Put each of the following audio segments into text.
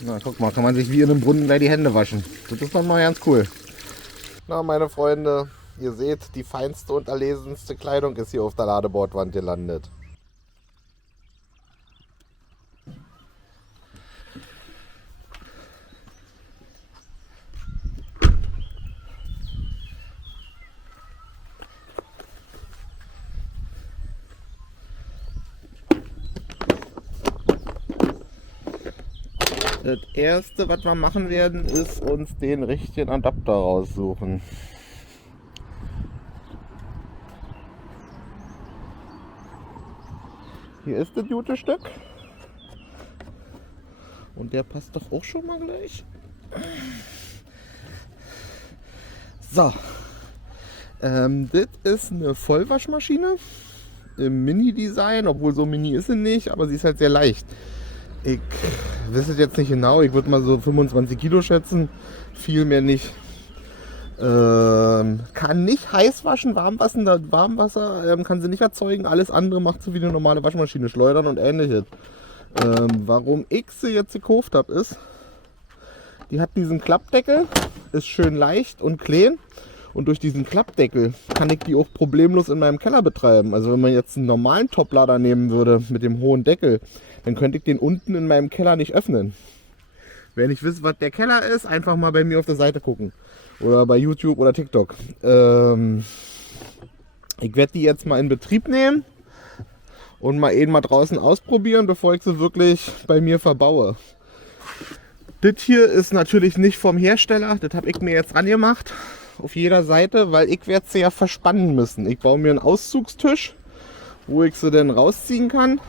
Na, guck mal, kann man sich wie in einem Brunnen gleich die Hände waschen. Das ist doch mal ganz cool. Na, meine Freunde, ihr seht, die feinste und erlesenste Kleidung ist hier auf der Ladebordwand gelandet. Das erste, was wir machen werden, ist uns den richtigen Adapter raussuchen. Hier ist das gute Stück. Und der passt doch auch schon mal gleich. So. Das ist eine Vollwaschmaschine im Mini-Design, obwohl so mini ist sie nicht, aber sie ist halt sehr leicht. Ich weiß es jetzt nicht genau, ich würde mal so 25 Kilo schätzen, viel mehr nicht. Kann nicht heiß waschen, Warmwasser kann sie nicht erzeugen, alles andere macht sie wie eine normale Waschmaschine, schleudern und ähnliches. Warum ich sie jetzt gekauft habe, ist, die hat diesen Klappdeckel, ist schön leicht und clean. Und durch diesen Klappdeckel kann ich die auch problemlos in meinem Keller betreiben. Also wenn man jetzt einen normalen Toplader nehmen würde mit dem hohen Deckel, dann könnte ich den unten in meinem Keller nicht öffnen. Wer nicht wisst, was der Keller ist, einfach mal bei mir auf der Seite gucken. Oder bei YouTube oder TikTok. Ich werde die jetzt mal in Betrieb nehmen und mal eben mal draußen ausprobieren, bevor ich sie wirklich bei mir verbaue. Das hier ist natürlich nicht vom Hersteller, das habe ich mir jetzt angemacht. Auf jeder Seite, weil ich werde sie ja verspannen müssen. Ich baue mir einen Auszugstisch, wo ich sie dann rausziehen kann.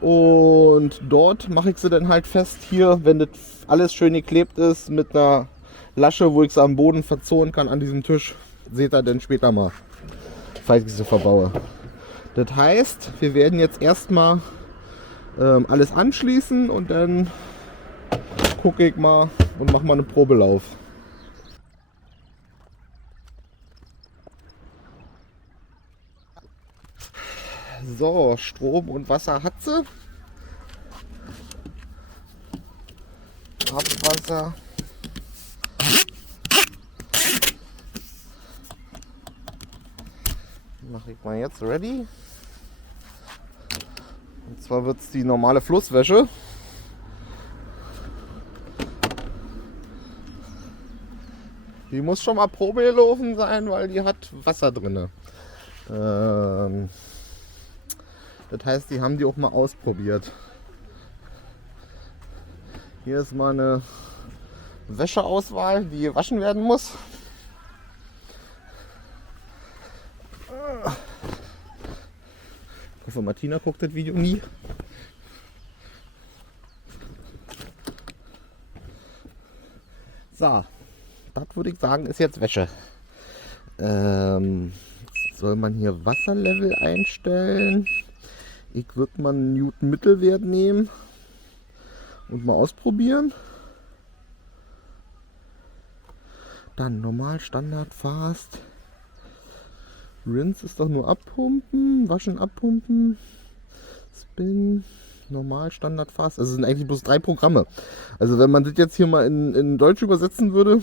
Und dort mache ich sie dann halt fest hier, wenn das alles schön geklebt ist, mit einer Lasche, wo ich sie am Boden verzonen kann an diesem Tisch. Seht ihr dann später mal, falls ich sie verbaue. Das heißt, wir werden jetzt erstmal alles anschließen und dann gucke ich mal und mache mal einen Probelauf. So, Strom und Wasser hat sie. Abwasser. Mache ich mal jetzt ready. Und zwar wird es die normale Flusswäsche. Die muss schon mal probegelaufen sein, weil die hat Wasser drin. Das heißt, die haben die auch mal ausprobiert. Hier ist mal eine Wäscheauswahl, die gewaschen werden muss. Ich hoffe, Martina guckt das Video nie. So, das würde ich sagen, ist jetzt Wäsche. Soll man hier Wasserlevel einstellen? Ich würde mal einen Newton-Mittelwert nehmen und mal ausprobieren. Dann normal, Standard, Fast. Rinse ist doch nur abpumpen, waschen, abpumpen, Spin, normal, Standard, Fast. Also es sind eigentlich bloß 3 Programme. Also wenn man das jetzt hier mal in Deutsch übersetzen würde,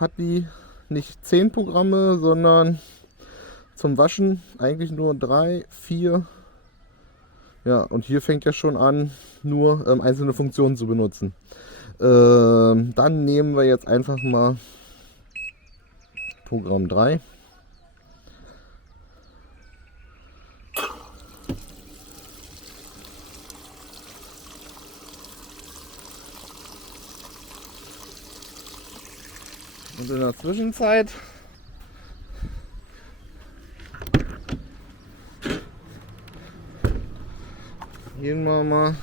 hat die nicht 10 Programme, sondern zum Waschen eigentlich nur 3, 4. Ja, und hier fängt ja schon an, nur einzelne Funktionen zu benutzen. Dann nehmen wir jetzt einfach mal Programm 3. Und in der Zwischenzeit gehen wir mal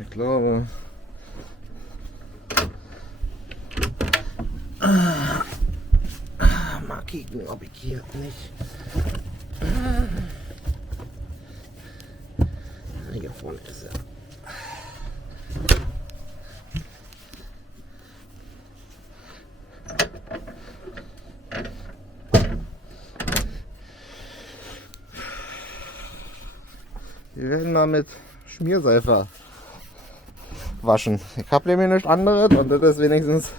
ich glaube mal kicken, ob ich hier nicht hier vorne ist er. Wir werden mal mit Schmierseife waschen. Ich habe nämlich nichts anderes und das ist wenigstens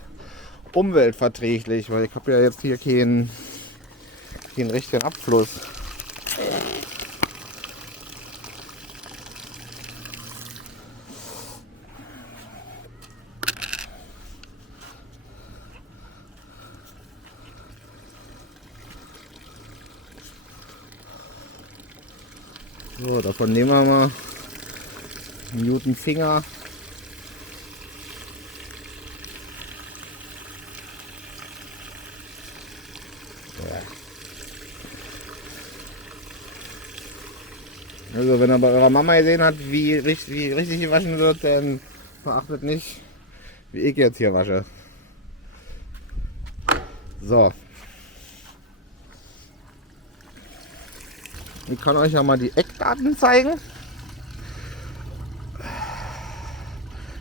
umweltverträglich, weil ich habe ja jetzt hier keinen richtigen Abfluss. So, davon nehmen wir mal einen guten Finger. Also wenn ihr bei eurer Mama gesehen habt, wie richtig gewaschen wird, dann verachtet nicht, wie ich jetzt hier wasche. So. Ich kann euch ja mal die Eckdaten zeigen.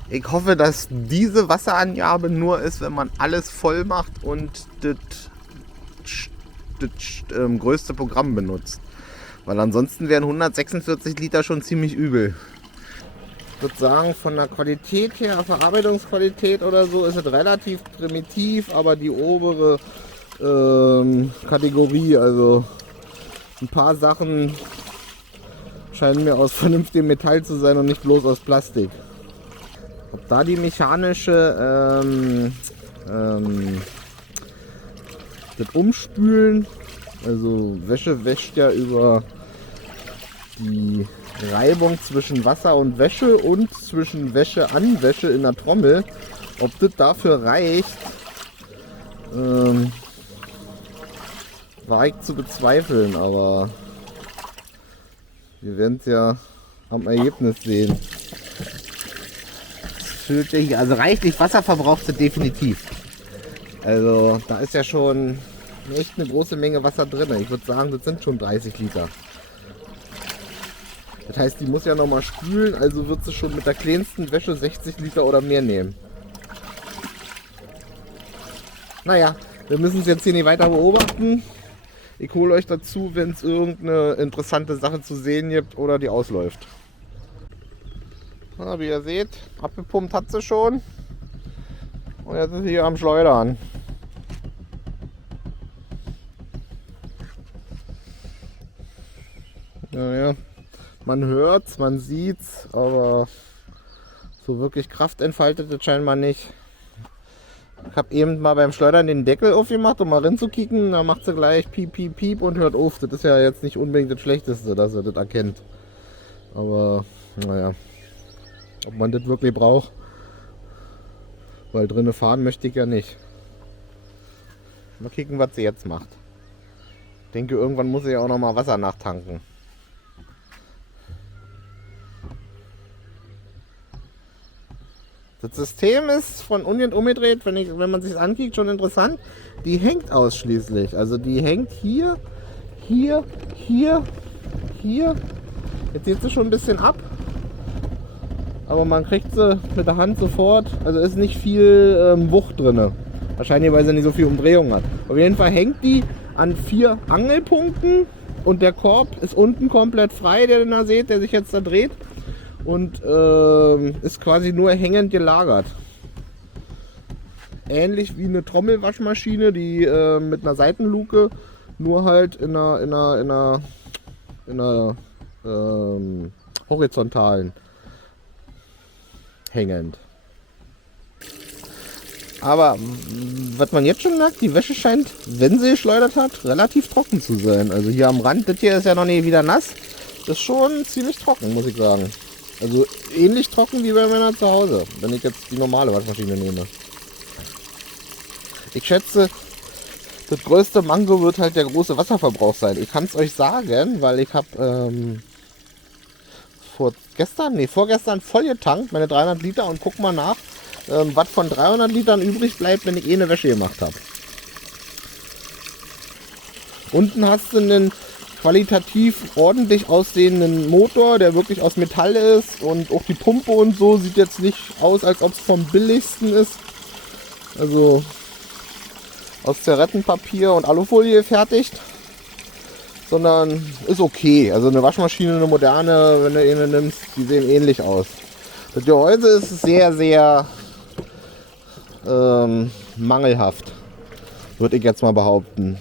Ich hoffe, dass diese Wasserangabe nur ist, wenn man alles voll macht und das größte Programm benutzt. Weil ansonsten wären 146 Liter schon ziemlich übel. Ich würde sagen, von der Qualität her, Verarbeitungsqualität oder so, ist es relativ primitiv, aber die obere Kategorie, also ein paar Sachen scheinen mir aus vernünftigem Metall zu sein und nicht bloß aus Plastik. Ob da die mechanische das Umspülen, also Wäsche wäscht ja über die Reibung zwischen Wasser und Wäsche und zwischen Wäsche an Wäsche in der Trommel, ob das dafür reicht, war ich zu bezweifeln, aber wir werden es ja am Ergebnis sehen. Also reichlich Wasser verbraucht sie definitiv. Also da ist ja schon echt eine große Menge Wasser drin. Ich würde sagen, das sind schon 30 Liter. Das heißt, die muss ja nochmal spülen, also wird sie schon mit der kleinsten Wäsche 60 Liter oder mehr nehmen. Naja, wir müssen es jetzt hier nicht weiter beobachten. Ich hole euch dazu, wenn es irgendeine interessante Sache zu sehen gibt oder die ausläuft. Na, wie ihr seht, abgepumpt hat sie schon. Und jetzt ist sie hier am Schleudern. Naja, man hört's, man sieht's, aber so wirklich Kraft entfaltet es scheinbar nicht. Ich habe eben mal beim Schleudern den Deckel aufgemacht, um mal reinzukicken. Da macht sie gleich piep, piep, piep und hört auf. Das ist ja jetzt nicht unbedingt das Schlechteste, dass er das erkennt. Aber naja, ob man das wirklich braucht, weil drinnen fahren möchte ich ja nicht. Mal kicken, was sie jetzt macht. Ich denke, irgendwann muss sie ja auch noch mal Wasser nachtanken. Das System ist von unten und umgedreht, wenn man sich ankickt, schon interessant. Die hängt ausschließlich. Also die hängt hier, hier, hier, hier. Jetzt geht sie schon ein bisschen ab. Aber man kriegt sie mit der Hand sofort. Also ist nicht viel Wucht drin. Wahrscheinlich, weil sie nicht so viel Umdrehung hat. Auf jeden Fall hängt die an 4 Angelpunkten. Und der Korb ist unten komplett frei, der da seht, der sich jetzt da dreht. Und ist quasi nur hängend gelagert. Ähnlich wie eine Trommelwaschmaschine, die mit einer Seitenluke, nur halt in einer horizontalen hängend. Aber was man jetzt schon merkt, die Wäsche scheint, wenn sie geschleudert hat, relativ trocken zu sein. Also hier am Rand, das hier ist ja noch nicht wieder nass. Das ist schon ziemlich trocken, muss ich sagen. Also ähnlich trocken wie bei meiner zu Hause, wenn ich jetzt die normale Waschmaschine nehme. Ich schätze, das größte Manko wird halt der große Wasserverbrauch sein. Ich kann es euch sagen, weil ich habe vorgestern voll getankt, meine 300 Liter und guck mal nach, was von 300 Litern übrig bleibt, wenn ich eine Wäsche gemacht habe. Unten hast du einen qualitativ ordentlich aussehenden Motor, der wirklich aus Metall ist, und auch die Pumpe und so sieht jetzt nicht aus, als ob es vom billigsten ist. Also aus Zerrettenpapier und Alufolie gefertigt. sondern ist okay. Also eine Waschmaschine, eine moderne, wenn du eine nimmst, die sehen ähnlich aus. Das Gehäuse ist sehr, sehr mangelhaft, würde ich jetzt mal behaupten.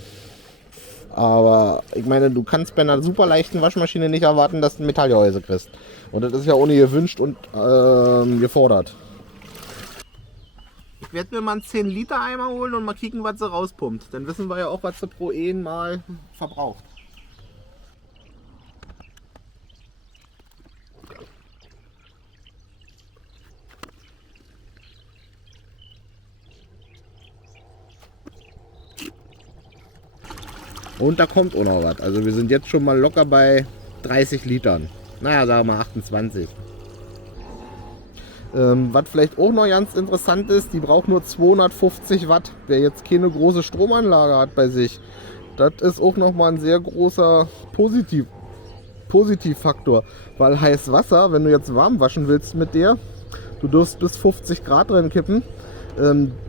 Aber ich meine, du kannst bei einer super leichten Waschmaschine nicht erwarten, dass du ein Metallgehäuse kriegst. Und das ist ja ohne gewünscht und gefordert. Ich werde mir mal einen 10 Liter Eimer holen und mal kicken, was sie rauspumpt. Dann wissen wir ja auch, was sie pro Mal verbraucht. Und da kommt auch noch was. Also wir sind jetzt schon mal locker bei 30 Litern. Naja, sagen wir mal 28. Was vielleicht auch noch ganz interessant ist, die braucht nur 250 Watt. Wer jetzt keine große Stromanlage hat bei sich, das ist auch nochmal ein sehr großer Positivfaktor. Weil heiß Wasser, wenn du jetzt warm waschen willst mit der, du darfst bis 50 Grad drin kippen.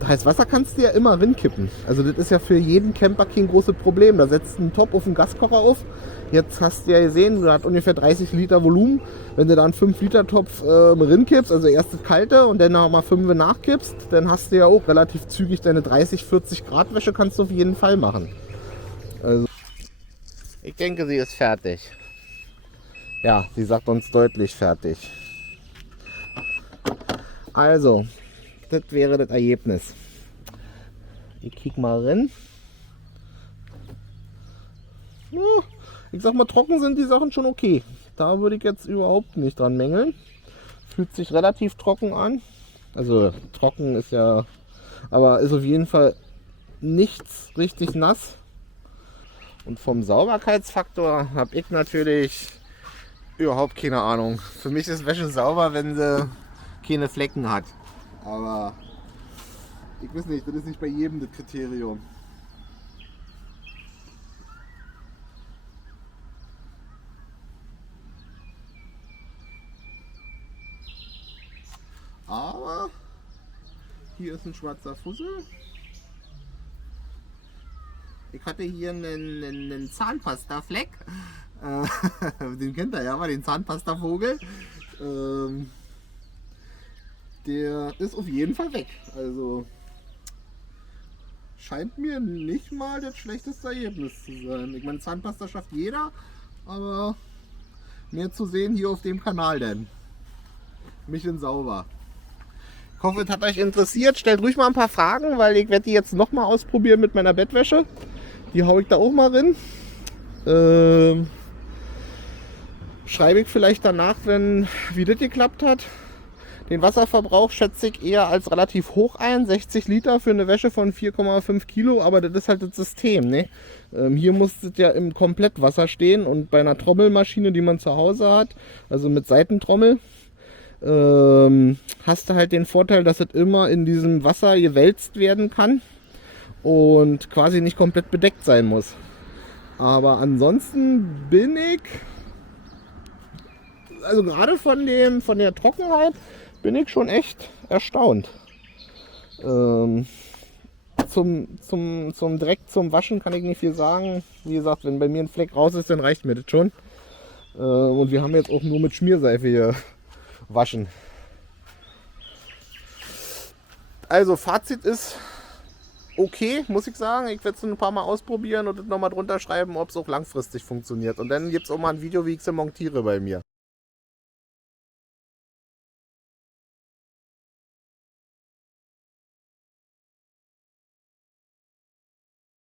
Heiß Wasser kannst du ja immer rinkippen. Also das ist ja für jeden Camper kein großes Problem. Da setzt einen Topf auf den Gaskocher auf. Jetzt hast du ja gesehen, der hat ungefähr 30 Liter Volumen. Wenn du da einen 5 Liter Topf rinkippst, also erst das kalte und dann nochmal 5 nachkippst, dann hast du ja auch relativ zügig deine 30, 40 Grad Wäsche kannst du auf jeden Fall machen. Also ich denke, sie ist fertig. Ja, sie sagt uns deutlich fertig. Also, das wäre das Ergebnis. Ich kick mal rein. Ja, ich sag mal, trocken sind die Sachen schon okay. Da würde ich jetzt überhaupt nicht dran mängeln. Fühlt sich relativ trocken an. Also trocken ist ja, aber ist auf jeden Fall nichts richtig nass. Und vom Sauberkeitsfaktor habe ich natürlich überhaupt keine Ahnung. Für mich ist Wäsche sauber, wenn sie keine Flecken hat. Aber ich weiß nicht, das ist nicht bei jedem das Kriterium. Aber hier ist ein schwarzer Fussel. Ich hatte hier einen Zahnpastafleck. Den kennt ihr ja mal, den Zahnpastavogel. Der ist auf jeden Fall weg. Also scheint mir nicht mal das schlechteste Ergebnis zu sein. Ich meine, Zahnpasta schafft jeder, aber mehr zu sehen hier auf dem Kanal denn. Mich in sauber. Ich hoffe, es hat euch interessiert. Stellt ruhig mal ein paar Fragen, weil ich werde die jetzt nochmal ausprobieren mit meiner Bettwäsche. Die haue ich da auch mal rein. Schreibe ich vielleicht danach, wie das geklappt hat. Den Wasserverbrauch schätze ich eher als relativ hoch ein. 60 Liter für eine Wäsche von 4,5 Kilo, aber das ist halt das System. Ne? Hier muss es ja im Komplettwasser stehen und bei einer Trommelmaschine, die man zu Hause hat, also mit Seitentrommel, hast du halt den Vorteil, dass es immer in diesem Wasser gewälzt werden kann und quasi nicht komplett bedeckt sein muss. Aber ansonsten bin ich, also gerade von der Trockenheit, bin ich schon echt erstaunt. Zum Dreck, zum Waschen kann ich nicht viel sagen. Wie gesagt, wenn bei mir ein Fleck raus ist, dann reicht mir das schon. Und wir haben jetzt auch nur mit Schmierseife hier waschen. Also Fazit ist okay, muss ich sagen. Ich werde es ein paar Mal ausprobieren und nochmal drunter schreiben, ob es auch langfristig funktioniert. Und dann gibt es auch mal ein Video, wie ich sie montiere bei mir.